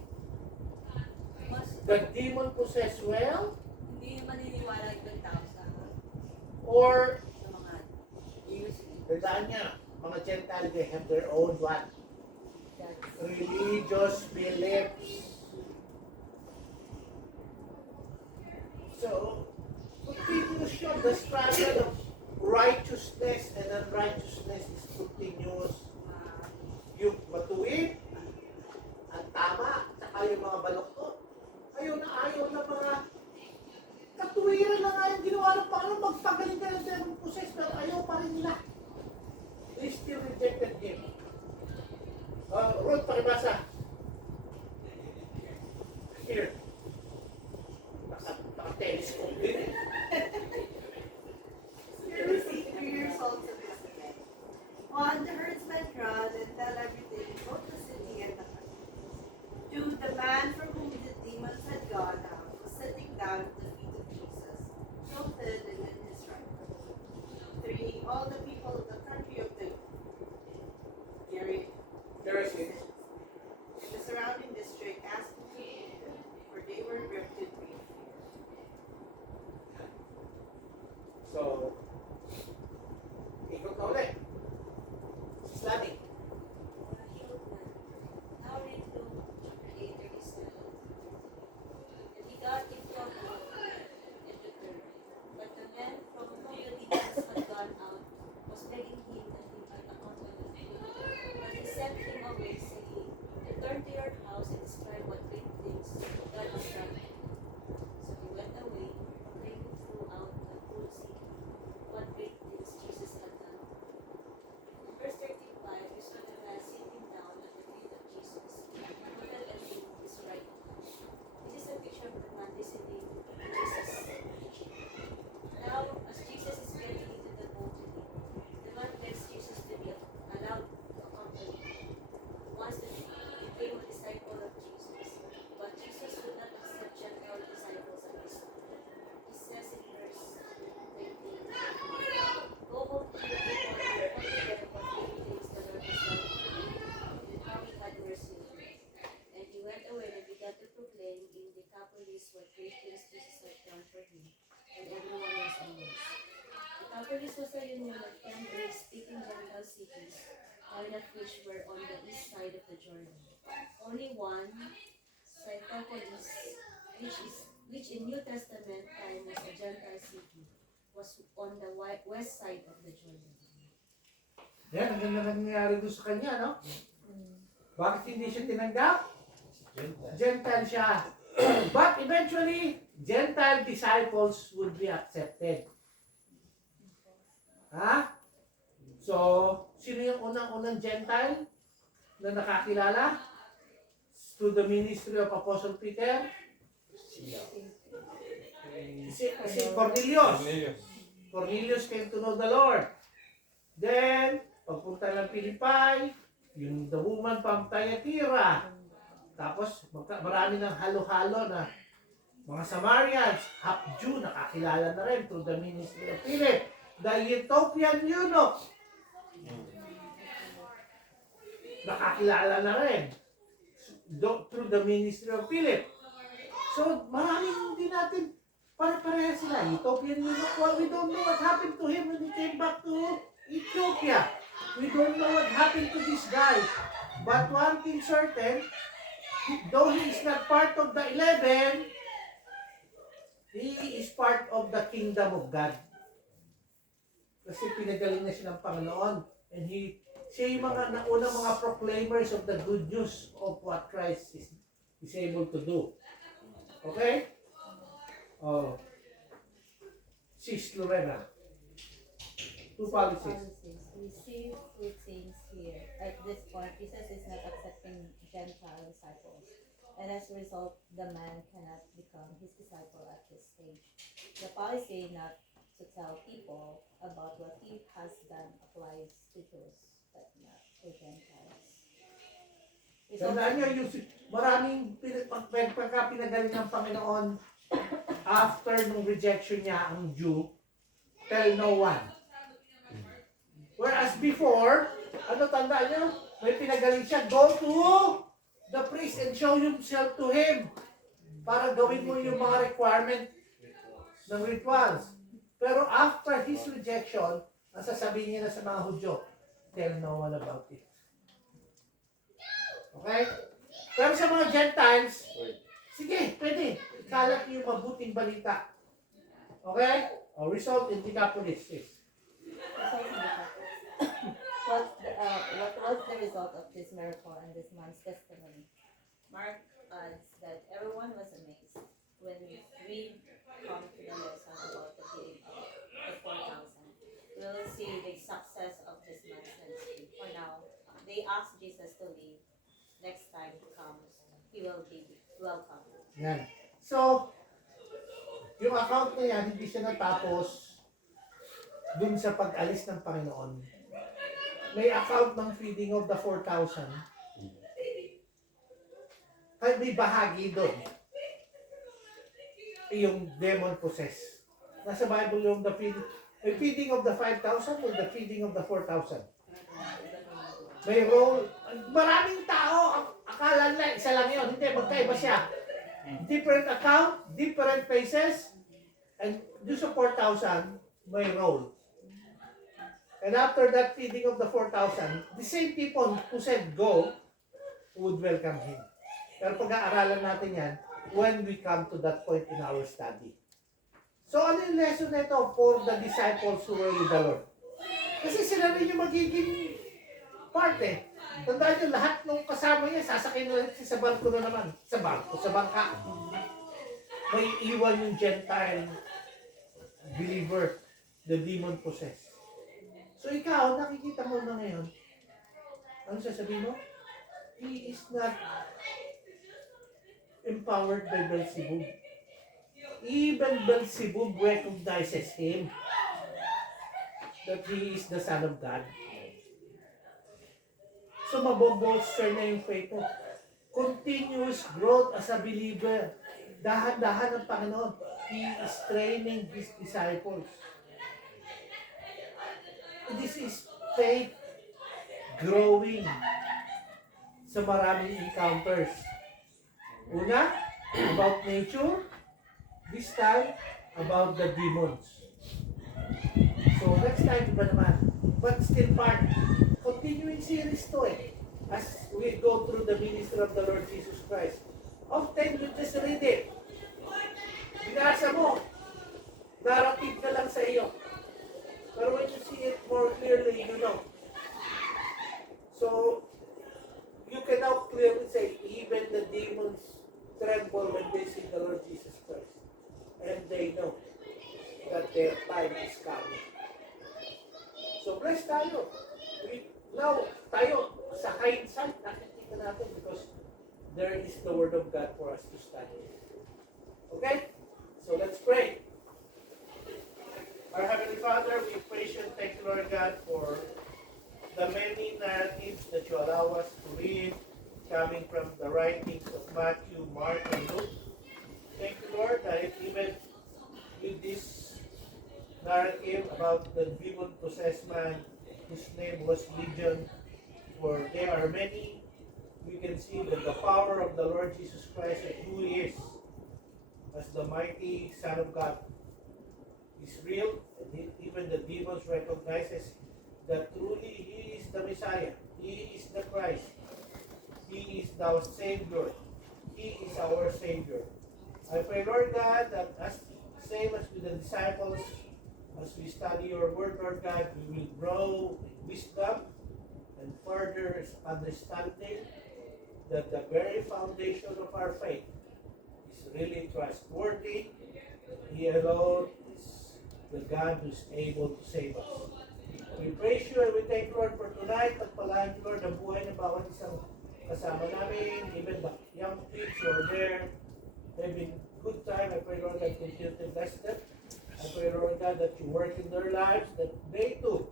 the demon possessed well, Hindi maniniwala yung tao sa or mga Jews. tandaan niya, mga Gentile, they have their own what? Religious beliefs. So, continuation, the struggle of righteousness and unrighteousness is continuous. Yung matuwid, ang tama, saka yung mga baloktot. Ayaw na mga katuwiran na nga yung ginawa ng Panginoon, magpagaling ka ng demon possessed, pero ayaw pa rin nila. They still rejected him. Ruth, pakibasa. Here. Naka-telescope din eh. You receive the results of this event. One, the herdsmen crowd and tell everything, both the city and the country. Two, the man for whom the demons had gone out was sitting down at the feet of Jesus, clothed and in his right mind. Three, all the people of the country of the Gerasene. in the surrounding district asked him to lead them, for they were gripped with grief. So, ikot ka ulit. Si Slani. Now read Luke chapter 8:37. And he got into a boat and returned. But the man from whom the demons had gone out was begging him that he might accompany him. But he sent him away, saying, return to your house and describe what great things God has done. So he went away, proclaiming throughout the whole city what great things Jesus had done. In verse 35, we saw the man sitting down at the feet of Jesus, looking at him with his right hand. This is a picture of the man listening to Jesus. Now, as Jesus is getting into the boat with him, the man begs Jesus to be allowed to accompany him. He wants to become a disciple of Jesus, but Jesus would not accept Gentile disciples at this time. He says in verse 20, go home to your people and report to them what great things the Lord has done for you, and how he had mercy on you. And he went away and began to proclaim in Decapolis what great things Jesus had done for him, and everyone was amazed. Decapolis was a union of 10 Greek-speaking Gentile cities, all of which were on the east side of the Jordan. Only one, Scythopolis, which in New Testament time was a Gentile city, was on the west side of the Jordan. Yan, ang ganda nangyayari doon sa kanya, no? Bakit hindi siya tinanggap? Gentile siya. But eventually, Gentile disciples would be accepted. Ha? So, sino yung unang-unang Gentile na nakakilala to the ministry of Apostle Peter? Si Cornelius. Cornelius came to know the Lord. Then, pagpunta ng Philippi, the woman from Thyatira. Tapos, marami ng halo-halo na mga Samaritans, half Jew, nakakilala na rin through the ministry of Philip. The Ethiopian eunuch, nakakilala na rin through the ministry of Philip. So, maraming hindi natin pare-pareha sila. Ethiopian eunuch, well, we don't know what happened to him when he came back to Ethiopia. We don't know what happened to this guy. But one thing certain, though he is not part of the 11, he is part of the kingdom of God. Kasi pinagaling na siya ng Panginoon. And siya yung mga naunang mga proclaimers of the good news of what Christ is able to do. Okay? Oh. Sis Lorena. Two policies. We see two things here. At this point, Jesus is not accepting Gentile disciples. And as a result, the man cannot become his disciple at this stage. The policy not to tell people about what he has done applies to Jews, but not to Gentiles. Tandaan nyo, yung maraming pagka pinagaling ng Panginoon after nung rejection niya ang Jew, tell no one. Whereas before, ano tandaan nyo? May pinagaling siya, go to the priest and show yourself to him para gawin mo yung mga requirement ng rituals. Pero after his rejection, ang sasabihin niya na sa mga Hudyo, tell no one about it. Okay? Pero sa mga Gentiles, sige, pwede. Ikalat niyo yung mabuting balita. Okay? O result in Decapolis. What was the result of this miracle and this man's testimony? Mark adds that everyone was amazed when we come to the lesson about the feeding of the 4,000. We will see the success of this man's ministry. For now, they asked Jesus to leave. Next time he comes, he will be welcome. Yan. So, yung account na yan, hindi siya natapos dun sa pag-alis ng Panginoon. May account ng feeding of the 4,000. Kaya may bahagi doon. Yung demon possessed. Nasa Bible yung the feeding of the 5,000 or the feeding of the 4,000. May role. Maraming tao, akala nila isa lang yun. Hindi, magkaiba siya. Different account, different faces, and doon sa 4,000, may role. And after that feeding of the 4,000, the same people who said go would welcome him. Pero pag-aaralan natin yan when we come to that point in our study. So ano yung lesson nito for the disciples who were with the Lord? Kasi sila rin yung magiging part eh. Tandaan nyo, lahat ng kasama niya, sasakay na rin sa barko na naman. Sa barko, sa bangka. May iwan yung Gentile believer, the demon possessed. So ikaw, nakikita mo na ngayon, ano sasabihin mo? He is not empowered by Beelzebub. Even Beelzebub recognizes him that he is the Son of God. So mabobolster na yung faith mo. Continuous growth as a believer. Dahan-dahan ng Panginoon. He is training His disciples. This is faith growing sa maraming encounters. Una, about nature. This time, about the demons. So next time, iba naman. But still part. Continuing series to eh. As we go through the ministry of the Lord Jesus Christ. Often you just read it. Binasa mo. Narrative ka lang sa iyo. Pero when you see it more clearly, you know. So, you can now clearly say, even the demons tremble when they see the Lord Jesus Christ. And they know that their time is coming. So, bless tayo. Now, tayo, sa hindsight, nakikita natin because there is the Word of God for us to study. Okay? So, let's pray. Our Heavenly Father, we praise you and thank you, Lord God, for the many narratives that you allow us to read, coming from the writings of Matthew, Mark, and Luke. Thank you, Lord, that even with this narrative about the demon-possessed man whose name was Legion, for there are many, we can see that the power of the Lord Jesus Christ and who He is as the mighty Son of God is real, and even the demons recognizes that truly He is the Messiah, He is the Christ, He is our Savior, He is our Savior. I pray, Lord God, that as same as with the disciples, as we study your word, Lord God, we will grow wisdom and further understanding that the very foundation of our faith is really trustworthy. He alone is the God who is able to save us. We praise you and we thank you, Lord, for tonight. Pagpalaan you, Lord, ang buhay ng bawat isang kasama namin, even the young kids who are there. Having good time. I pray, Lord, that continue to bless them. I pray, Lord God, that you work in their lives, that they too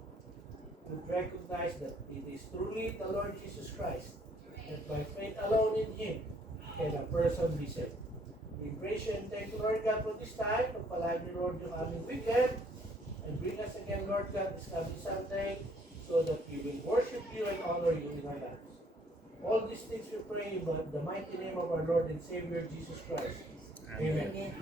would recognize that it is truly the Lord Jesus Christ, and by faith alone in Him can a person be saved. We praise you and thank you, Lord God, for this time. Pagpalaan niyo, Lord, yung aming weekend, and bring us again, Lord God, this coming Sunday, so that we will worship you and honor you in our lives. All these things we pray in the mighty name of our Lord and Savior Jesus Christ. Amen. Amen.